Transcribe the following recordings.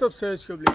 WhatsApp ಸೇಜ್ ಕಬ್ಲಿ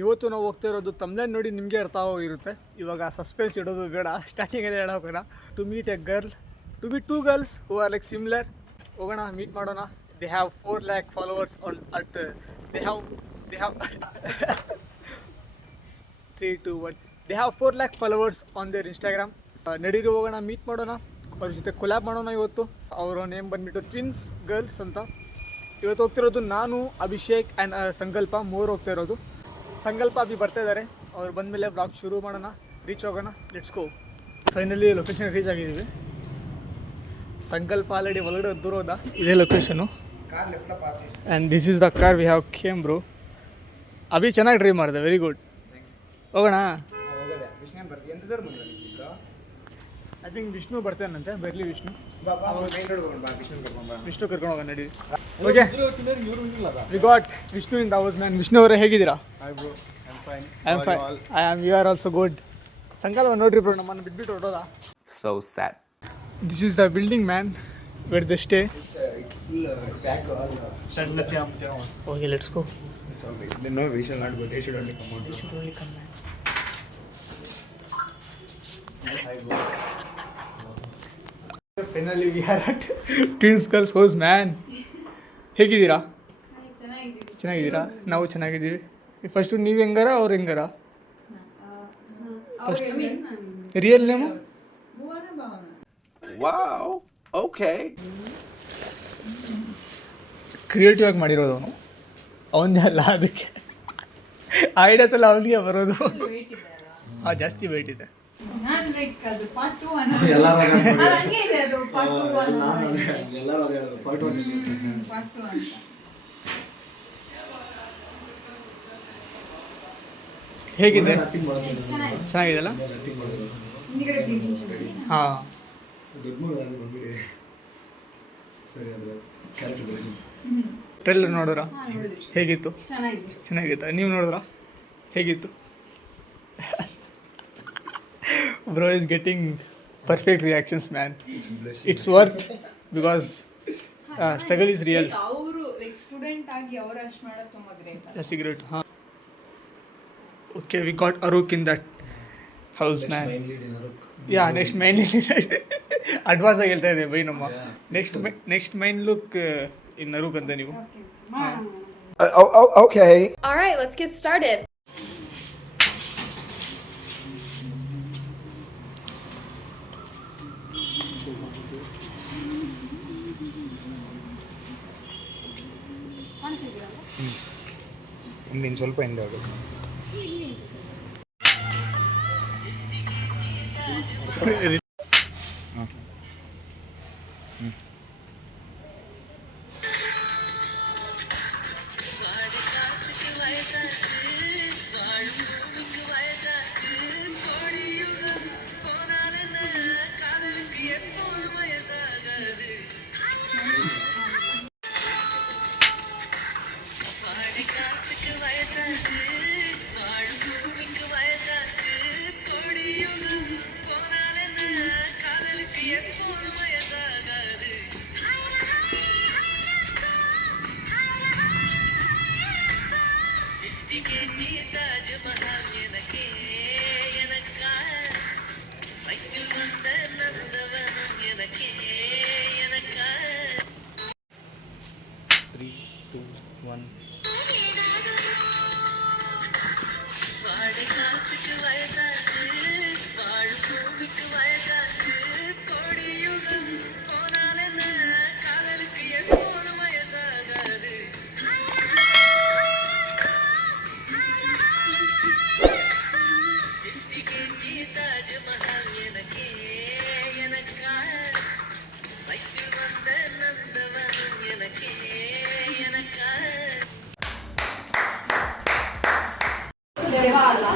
ಇವತ್ತು ನಾವು ಹೋಗ್ತಾ ಇರೋದು ತಮ್ಲೈನ್ ನೋಡಿ ನಿಮಗೆ ಅರ್ಥ ಆಗಿರುತ್ತೆ. ಇವಾಗ ಸಸ್ಪೆನ್ಸ್ ಇಡೋದು ಬೇಡ, ಸ್ಟಾರ್ಟಿಂಗಲ್ಲಿ ಹೇಳೋಣ. To meet a girl, to meet 2 girls who are like similar. ಹೋಗೋಣ, ಮೀಟ್ ಮಾಡೋಣ. They have 4 lakh followers on at they have 3, 2, 1. They have 4 lakh followers on their Instagram. ನಡೀರಿ ಹೋಗೋಣ, ಮೀಟ್ ಮಾಡೋಣ, ಅವ್ರ ಜೊತೆ ಕೊಲ್ಯಾಬ್ ಮಾಡೋಣ. ಇವತ್ತು ಅವರ ನೇಮ್ ಬಂದುಬಿಟ್ಟು ಟ್ವಿನ್ಸ್ ಗರ್ಲ್ಸ್ ಅಂತ. ಇವತ್ತು ಹೋಗ್ತಿರೋದು ನಾನು, ಅಭಿಷೇಕ್ ಆ್ಯಂಡ್ ಸಂಕಲ್ಪ 3 ಹೋಗ್ತಾ ಇರೋದು. ಸಂಕಲ್ಪ ಅಭಿ ಬರ್ತಾ ಇದ್ದಾರೆ. ಅವ್ರು ಬಂದಮೇಲೆ ಬ್ಲಾಗ್ ಶುರು ಮಾಡೋಣ, ರೀಚ್ ಹೋಗೋಣ. Let's go. Finally location reach ಆಗಿದ್ದೀವಿ. ಸಂಕಲ್ಪ ಆಲ್ರೆಡಿ ಒಳಗಡೆ ದೂರ ಹೋದ. ಇದೇ location and this is the car we have came bro. Abhi ಚೆನ್ನಾಗಿ ಡ್ರೈವ್ ಮಾಡಿದೆ, ವೆರಿ ಗುಡ್. ಹೋಗೋಣ. ಐ ಥಿಂಕ್ ವಿಷ್ಣು ಬರ್ತಾನಂತೆ, ಬರಲಿ ವಿಷ್ಣು. ವಿಷ್ಣು ಕರ್ಕೊಂಡು ಹೋಗೋಣ, ನಡಿ. Okay, we got Vishnu in the house man. Vishnu ಅವರೇ, ಹೇಗಿದ್ದೀರಾ? I am fine. You are also good. Sankalp ನೋಡ್ರಿ ಬ್ರೋ, ನಮ್ಮನ್ನು ಬಿಟ್ಬಿಟ್ಟು ಹೊರಡೋದ. So sad. This is the building, man, where they stay. It's full back all. Okay, let's go. It's always. No, we shall not go. They should only come out. They should only come, man. Finally, we are at Twins Girls House, man. ಹೇಗಿದ್ದೀರಾ? ಚೆನ್ನಾಗಿದ್ದೀರಾ? ನಾವು ಚೆನ್ನಾಗಿದ್ದೀವಿ. First ನೀವು ಹೆಂಗಾರ ಅವ್ರು ಹೆಂಗಾರ? Real name? Wow. Okay. Creative ಆಗಿ ಮಾಡಿರೋದು ಅವನು, ಅವನದೇ ಅಲ್ಲ, ಅದಕ್ಕೆ ಐಡಿಯಾಸ್ ಎಲ್ಲ ಅವನಿಗೆ ಬರೋದು. ಹಾಂ, ಜಾಸ್ತಿ ವೆಯ್ಟ್ ಇದೆ. ಹೇಗಿದೆ? ಚೆನ್ನಾಗಿದೆಲ್ಲ? ಹಾಂ, ಟ್ರೈಲರ್ ನೋಡಿದ್ರ? ಹೇಗಿತ್ತು? ಚೆನ್ನಾಗಿತ್ತು. ನೀವು ನೋಡಿದ್ರ? ಹೇಗಿತ್ತು? Bro is getting perfect reactions, man. It's worth because struggle is real. ಜಾಸ್ತಿ ಗ್ರೇಟ್. ಹಾಂ, okay, we got Arook in that house, man. Yeah, next main advance ಆಗಿ ಹೇಳ್ತಾ ಇದೆ ಬೈ ನಮ್ಮ. Next main look in Arook ಅಂತ ನೀವು. Okay. All right, let's get started. ಇನ್ನೇನು ಸ್ವಲ್ಪ ಹಿಂದೆ ಆಗೋದು.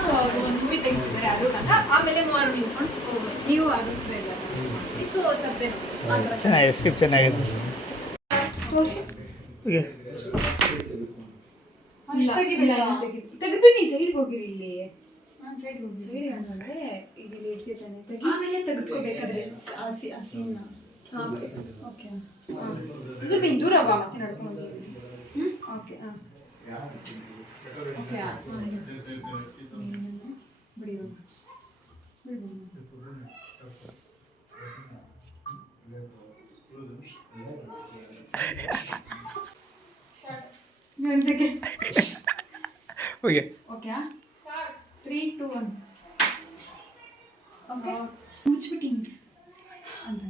ಸೊ ಅವರು ಒಂದು ಮೂವಿ ತೆಗಿತಿದ್ದಾರೆ ಅದು ಅಂತ. ಆಮೇಲೆ ಮೂವರು ನಿಂತ್ಕೊಂಡು ನೀವು ಅದು ಸೊ ಚೆನ್ನಾಗಿದೆ, ಸ್ಕ್ರಿಪ್ಟ್ ಚೆನ್ನಾಗಿದೆ. ತೆಗಿಬಿಡಿ, ಸೈಡ್ಗೆ ಹೋಗಿರಿ. ಇಲ್ಲಿ ನಾನು ಸೈಡಿಗೆ ಅಂತಂದರೆ ಈಗ ಇಲ್ಲಿ ಇರ್ತಿದ್ದಾನೆ ಆಮೇಲೆ ತೆಗೆದುಕೋಬೇಕಾದ್ರೆ ಆ ಸೀನ್ನ ಹಾಂ ಓಕೆ ಹಾಂ ಸ್ವಲ್ಪ ಹಿಂಗೆ ದೂರ ಬಾ ಮತ್ತೆ ನಡ್ಕೊಂಡು ಓಕೆ ಹಾಂ ಓಕೆ ಬಿಡಿ ಒಂದು ಸೆಕೆಂಡ್ ಓಕೆ ಓಕೆ 3 2 1 ಓಕೆ ಮುಚ್ಚಿಬಿಟ್ಟು ಹಿಂಗೆ ಅಂತ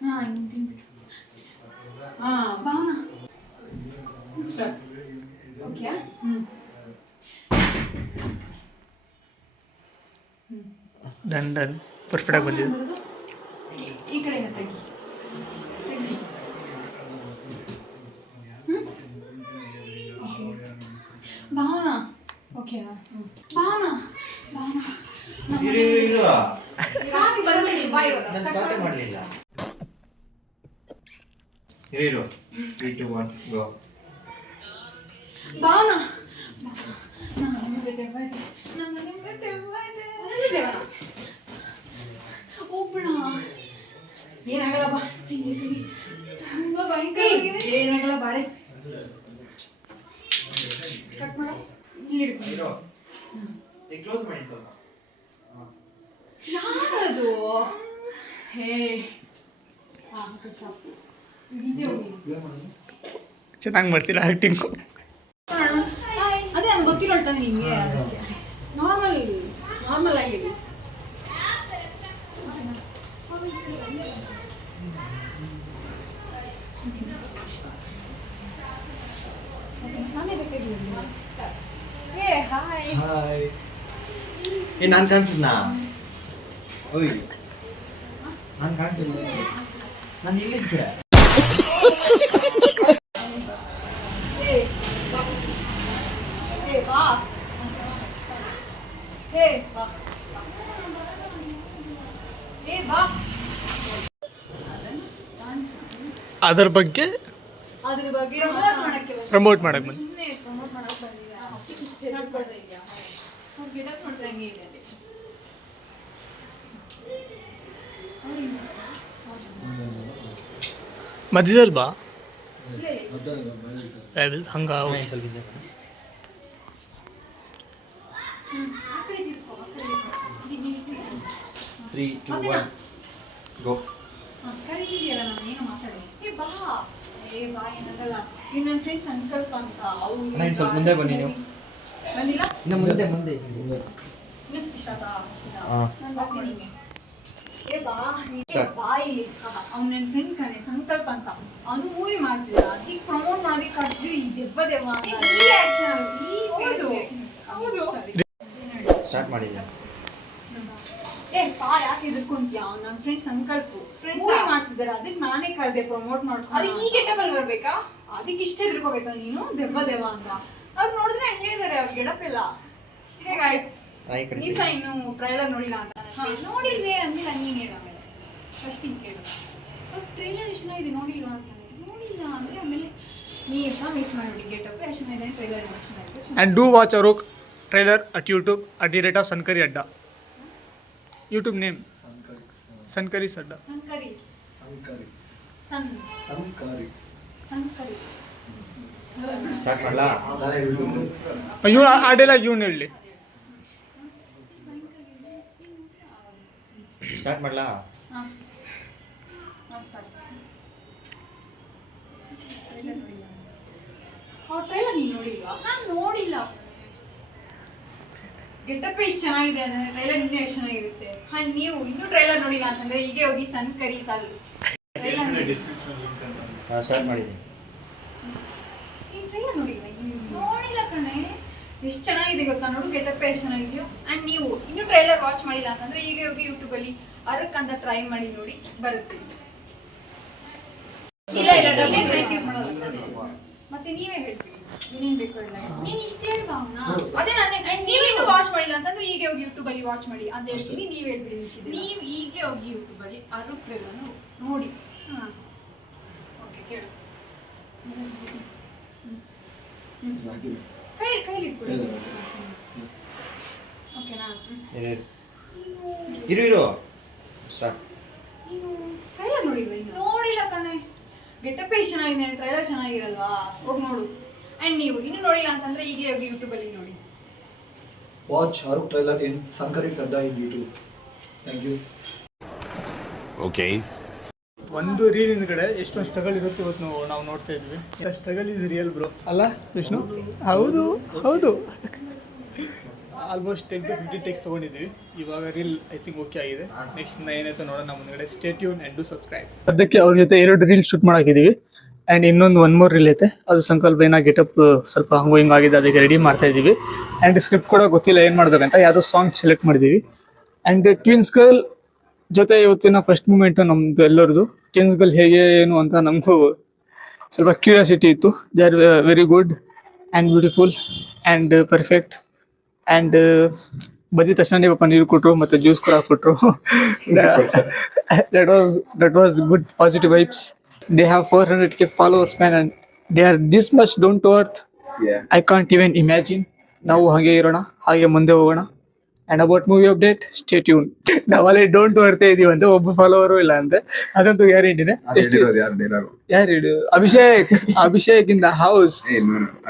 ಹಾಂ ಹಿಂಗೆ ಹಾಂ ಭಾವನಾ ಸ್ಟಾರ್ಟ್ ಓಕೆ ಡನ್ ಪರ್ಫೆಕ್ಟಾಗಿ ಬಂದಿದೆ. ಈ ಕಡೆಯಿಂದ ತೆಗಿ ಭಾವನಾ ಓಕೆ ಭಾವನಾ ಸ್ಟಾರ್ಟ್ ಮಾಡಲಿಲ್ಲ. ಇರು 3 2 1 ಗೋ. ಭಾವನಾ ಹೋಗ್ಬಿಡ ಏನಾಗಲ್ಲ ಬಾ ಸಿಗಿ ತುಂಬ ಭಯಂಕರ ಏನಾಗಲ್ಲ ಬಾರೆ ಕಟ್ ಮಾಡ ಇಲ್ಲಿ ಇರು. ಕ್ಲೋಸ್ ಮಾಡಿ ಸ್ವಲ್ಪ. ಯಾರದು ಹೇ ಹಾಂ ಇದೇ ಹೋಗಿ ಚೆನ್ನಾಗಿ ಮಾಡ್ತೀರಾ ಆ್ಯಕ್ಟಿಂಗು. ಅದೇ ನಮ್ಗೆ ಗೊತ್ತಿರೋಳ್ತಾನೆ ನಿಮಗೆ ಅದಕ್ಕೆ ನಾರ್ಮಲ್ ಆಗಿ ಹೇಳಿ ನಾನೇ ಬೇಕಾಗಿಲ್ಲ ಏ ಹಾಯ್ ಹಾಯ್. ಏ ನಾನು ಕಾಣಿಸಿದ್ನಾ? ಓಯ್ ನಾನು ಕಾಣಿಸಿಲ್ಲ. ನಾನು ಇಲ್ಲಿದ್ದೆ. ಏ ಬಾ ಏ ಬಾ ಏ ಬಾ ಏ ಬಾ ಅದ್ರ ಬಗ್ಗೆ ಅದ್ರ ಬಗ್ಗೆ ಪ್ರಮೋಟ್ ಮಾಡಕ್ಕೆ ಬಂದು ಸುಮ್ಮನೆ ಪ್ರಮೋಟ್ ಮಾಡಕ್ಕೆ ಬಂದಿಲ್ಲ ಅಷ್ಟಕ್ಕೆ ಹೇಳ್ಕೊಳ್ತಾ ಇದೆಯಾ ಅವ್ರು ಗಿಡಕ್ಕೆ ನೋಡಿದ್ರೆ ಹಂಗೆ ಇದೆ ಮಧ್ಯದಲ್ಲಿ ಬಾ ಇಲ್ಲೇ ಹಂಗ ಸ್ವಲ್ಪ ಹಿಂದೆ ಬಾ. ಆ ಕಡೆ ತಿರ್ಕೊ, ಆ ಕಡೆ ತಿರ್ಕೊ. ನೀವು ಈ ಕಡೆ. 3 2 1 ಗೋ. ಕರೀತಿದ್ಯಲ್ಲ ನಾನು ಏನು ಮಾತಾಡಿ ಏ ಬಾ ಏನಾಗಲ್ಲ ಇದು ನನ್ನ ಫ್ರೆಂಡ್ ಸಂಕಲ್ಪ ಅಂತ ಅವ್ರು ಅಣ್ಣ, ಇನ್ನು ಸ್ವಲ್ಪ ಮುಂದೆ ಬನ್ನಿ ನೀವು. ಬಂದಿಲ್ಲ ಇನ್ನು ಮುಂದೆ ಇನ್ನೂ ಇಷ್ಟ ಹಾ. ನಾನು ಬರ್ತೀನಿ ಹಿಂಗೆ ಏ ಬಾ Start. ಬಾ ಇಲ್ಲಿ ಅವ್ನು ನನ್ನ ಫ್ರೆಂಡ್ ಕಣೆ ಸಂಕಲ್ಪ ಅಂತ ಅವನು ಮೂವಿ ಮಾಡ್ತಿದ್ದ ಅದಕ್ಕೆ ಪ್ರಮೋಟ್ ಮಾಡೋದಕ್ಕೆ ಕರೆದ್ವಿ ಈ ದೆವ್ವ ಅಂತ ಈ ಆಕ್ಷನ್ ಈ ಫೇಸ್ ಹೌದು ಸ್ಟಾರ್ಟ್ ಮಾಡಿಲ್ಲ. ಏ ಬಾ ಯಾಕೆ ಎದುರ್ಕೊಂತೀಯ ಅವ್ನು ನನ್ನ ಫ್ರೆಂಡ್ ಸಂಕಲ್ಪ ಮೂವಿ ಮಾಡ್ತಿದ್ದಾರೆ ಅದಕ್ಕೆ ನಾನೇ ಕರೆದೆ ಪ್ರಮೋಟ್ ಮಾಡ್ಕೊಂಡು ಅದು ಈ ಗೆಟಪಲ್ಲಿ ಬರ್ಬೇಕಾ ಅದಕ್ಕೆ ಇಷ್ಟ ಎದುರ್ಕೋಬೇಕಾ ನೀನು ದೆವ್ವ ಅಂತ ಅವ್ರು ನೋಡಿದ್ರೆ ಹಂಗೆ ಇದ್ದಾರೆ ಅವ್ರ ಗೆಟಪ್ ಎಲ್ಲ ಹೇ ಗಾಯ್ಸ್ ನೀವು ಸಹ ಇನ್ನು ಟ್ರೈಲರ್ ನೋಡಿಲ್ಲ ಅಂತ ನೋಡಿಲ್ವೇ ಅಂದಿಲ್ಲ ನೀನು ಹೇಳು ಆಮೇಲೆ ಫಸ್ಟ್ ಹಿಂಗೆ ಕೇಳು ಅವ್ರು ಟ್ರೈಲರ್ ಎಷ್ಟು ಇದೆ ನೋಡಿಲ್ವಾ ಅಂತ ನೋಡಿಲ್ಲ ಅಂದರೆ ಆಮೇಲೆ ನೀವು ಸಹ ಮಿಸ್ ಮಾಡಿಬಿಡಿ ಗೆಟಪ್ ಎಷ್ಟು ಚೆನ್ನಾಗಿದೆ ಟ್ರೈಲರ್ ಎಷ್ಟು ಚೆನ್ನಾಗಿದೆ and do watch Ashok trailer at YouTube @ ಸನ್ಕರಿ ಅಡ್ಡ ಯೂಟ್ಯೂಬ್ ನೇಮ್ ಸನ್ಕರೀಸ್ ಅಡ್ಡ ಸಂಕರೀಸ್ ಸಂಕರೀಸ್ ಸ್ಟಾರ್ಟ್ ಮಾಡಲಾ? ಇವ್ನು ಆ ಡೈಲಾಗ್ ಇವ್ನು ಹೇಳಿ ಸ್ಟಾರ್ಟ್ ಮಾಡಲಾ? ಹಾಂ ಸ್ಟಾರ್ಟ್ ಟ್ರೈಲರ್ ನೀನು ನೋಡಿಲ್ವಾ ನಾನು ನೋಡಿಲ್ಲ ಗೆಟಪ್ ಎಷ್ಟು ಚೆನ್ನಾಗಿದೆ ಅಂದರೆ ಟ್ರೈಲರ್ ಇನ್ನೂ ಎಷ್ಟು ಚೆನ್ನಾಗಿರುತ್ತೆ ಹಾಂ ನೀವು ಇನ್ನೂ ಟ್ರೈಲರ್ ನೋಡಿಲ್ಲ ಅಂತಂದರೆ ಹೀಗೆ ಹೋಗಿ ಸನ್ಕರೀಸ್ ಅಲ್ಲಿ ಟ್ರೈಲರ್ ಸ್ಟಾರ್ಟ್ ಮಾಡಿದ್ದೀನಿ. ನೀನು ಟ್ರೈಲರ್ ನೋಡಿಲ್ಲ ನೋಡಿಲ್ಲ ಕಣೆ ಎಷ್ಟು ಚೆನ್ನಾಗಿದೆ ಗೊತ್ತಾ ನೋಡು ಗೆಟಪ್ ಎಷ್ಟು ಚೆನ್ನಾಗಿದೆಯೋ ಆ್ಯಂಡ್ ನೀವು ಇನ್ನೂ ಟ್ರೈಲರ್ ವಾಚ್ ಮಾಡಿಲ್ಲ ಅಂತಂದರೆ ಹೀಗೆ ಹೋಗಿ ಯೂಟ್ಯೂಬಲ್ಲಿ ಅರಕ್ ಅಂತ ಟ್ರೈ ಮಾಡಿ ನೋಡಿ ಬರುತ್ತೆ ಇಲ್ಲ ಡಬ್ಬಿಂಗ್ ಬ್ರೇಕ್ ಯೂಸ್ ಮಾಡೋದು ಮತ್ತೆ ನೀವೇ ಹೇಳ್ತೀವಿ ನೀನೇನು ಬೇಕು ಇಲ್ಲ ನೀನು ಇಷ್ಟು ಹೇಳ್ಬಾ ಅದೇ ನಾನೇ ಆ್ಯಂಡ್ ನೀವಿನ್ನೂ ವಾಚ್ ಮಾಡಿಲ್ಲ ಅಂತಂದ್ರೆ ಹೀಗೆ ಹೋಗಿ ಯೂಟ್ಯೂಬಲ್ಲಿ ವಾಚ್ ಮಾಡಿ ಅಂತ ಹೇಳ್ತೀನಿ ನೀವು ಹೇಳ್ಬಿಡಿ ನೀವು ಹೀಗೆ ಹೋಗಿ ಯೂಟ್ಯೂಬಲ್ಲಿ ಅರಕ್ ಟ್ರೈಲರ್ನ ನೋಡಿ ಹಾಂ ಓಕೆ ಕೇಳು ಕೈಲಿ ಇಟ್ಬಿಡಿ ಓಕೆನಾ? ಇರು ಸ್ಟಾರ್ಟ್. ನೀನು ಟ್ರೈಲರ್ ನೋಡಿಲ್ವಾ ಇನ್ನು? ನೋಡಿಲ್ಲ ಕಣೆ. ಗೆಟಪ್ ಎಷ್ಟು ಚೆನ್ನಾಗಿದೆ, ಟ್ರೈಲರ್ ಚೆನ್ನಾಗಿರಲ್ವಾ? ಹೋಗಿ ನೋಡು. ಆ್ಯಂಡ್ ನೀವು ಇನ್ನೂ ನೋಡಿಲ್ಲ ಅಂತಂದರೆ ಈಗ ಹೋಗಿ ಯೂಟ್ಯೂಬಲ್ಲಿ ನೋಡಿ. Watch Haruk trailer in Sankarik Sadda in YouTube. Thank you. Okay. ಒಂದು ರೀಲ್ ಹಿಂದ್ಗಡೆ ಎಷ್ಟೊಂದು ಸ್ಟ್ರಗಲ್ ಇರುತ್ತೆ ಇವತ್ತು ನಾವು ನೋಡ್ತಾ ಇದ್ವಿ. ಸ್ಟ್ರಗಲ್ ಇಸ್ ರಿಯಲ್ ಬ್ರೋ ಅಲ್ಲ ವಿಷ್ಣು? ಹೌದು ಹೌದು. ಆಲ್ಮೋಸ್ಟ್ 10 to 15 ಟೆಕ್ಸ್ ತೊಗೊಂಡಿದ್ವಿ. ಇವಾಗ ರೀಲ್ ಐ ಥಿಂಕ್ ಓಕೆ ಆಗಿದೆ. ನೆಕ್ಸ್ಟ್ ಏನಾಯ್ತು ನೋಡೋಣ ಮುಂದ್ಗಡೆ. Stay tune and do subscribe. ಸದ್ಯಕ್ಕೆ ಅವ್ರ ಜೊತೆ 2 ರೀಲ್ ಶೂಟ್ ಮಾಡಾಕಿದ್ದೀವಿ. ಆ್ಯಂಡ್ ಇನ್ನೊಂದು 1 more ರೀಲ್ ಐತೆ. ಅದು ಸಂಕಲ್ಪ ಏನೋ ಗೆಟಪ್ ಸ್ವಲ್ಪ ಹಂಗೋ ಹಿಂಗೆ ಆಗಿದೆ, ಅದಕ್ಕೆ ರೆಡಿ ಮಾಡ್ತಾ ಇದ್ದೀವಿ. ಆ್ಯಂಡ್ ಸ್ಕ್ರಿಪ್ಟ್ ಕೂಡ ಗೊತ್ತಿಲ್ಲ ಏನು ಮಾಡ್ಬೇಕಂತ, ಯಾವುದೋ ಸಾಂಗ್ ಸೆಲೆಕ್ಟ್ ಮಾಡಿದ್ದೀವಿ. ಆ್ಯಂಡ್ ಟ್ವಿನ್ಸ್ ಗರ್ಲ್ ಜೊತೆ ಇವತ್ತಿನ ಫಸ್ಟ್ ಮೂಮೆಂಟು ನಮ್ಮದು ಎಲ್ಲರದು. ಟ್ವಿನ್ಸ್ ಗರ್ಲ್ ಹೇಗೆ ಏನು ಅಂತ ನಮಗೂ ಸ್ವಲ್ಪ ಕ್ಯೂರಿಯಾಸಿಟಿ ಇತ್ತು. They are very good and beautiful and perfect. And ಬದಿದ ತಕ್ಷಣ ಪಾಪ ನೀರು ಕೊಟ್ಟರು ಮತ್ತು ಜ್ಯೂಸ್ ಕೂಡ ಕೊಟ್ಟರು. That was good positive vibes. They have 400k followers, man, and they are this much down to earth. Yeah. I can't even imagine. ನಾವು ಹಾಗೆ ಇರೋಣ, ಹಾಗೆ ಮುಂದೆ ಹೋಗೋಣ. And about movie update stay tune. ನಾವಲ್ಲಿ ಡೋಂಟ್ ಟು ಅರ್ಥ ಇದೀವಿ ಅಂತ ಒಬ್ಬ ಫಾಲೋವರು ಇಲ್ಲ ಅಂತೆ, ಅದಂತೂ ಗ್ಯಾರಂಟಿನೇ. ಯಾರು? ಅಭಿಷೇಕ್ ಇನ್ the house.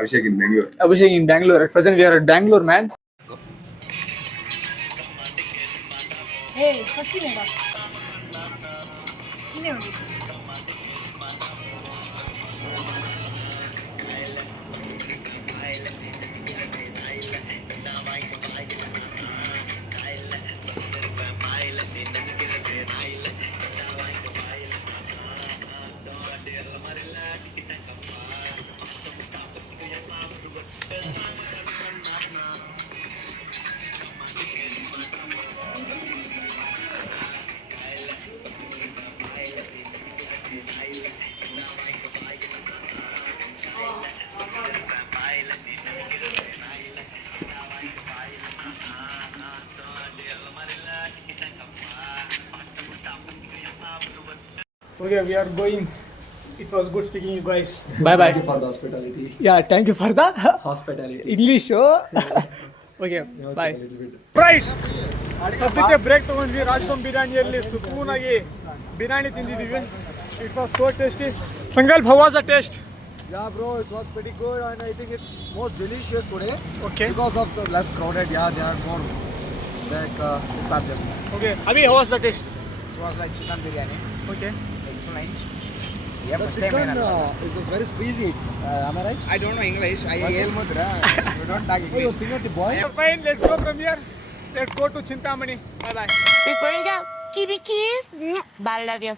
Abhishek in Bangalore. Abhishek in Bangalore. At present we are at Bangalore, man. Okay, we are going. It was good speaking you guys. Bye bye. Thank you for the hospitality. Yeah, thank you for the Hospitality. English. Okay, You know, bye. a little bit. Right, ಸದ್ಯಕ್ಕೆ break ತೊಗೊಂಡ್ವಿ. ರಾಜ್ಕಮ್ ಬಿರಿಯಾನಿಯಲ್ಲಿ ಸುಕೂನಾಗಿ ಬಿರಿಯಾನಿ ತಿಂದಿದ್ದೀವಿ. It was so tasty. Sankalp, how was the taste? Yeah, bro, it was pretty good, and I think it's most delicious today. Okay. Because of the less crowded. Yeah, they are more like fabulous. Okay, Abhi, how was the taste? It was like chicken biryani. Okay. Excellent. The chicken is just very squeezy. Am I right? I don't know English. I Mudra. You don't talk Oh, English. you're thinking of the boy? Fine, let's go from here. Let's go to Chintamani. Bye bye. Before you go, keep it kiss. I love you.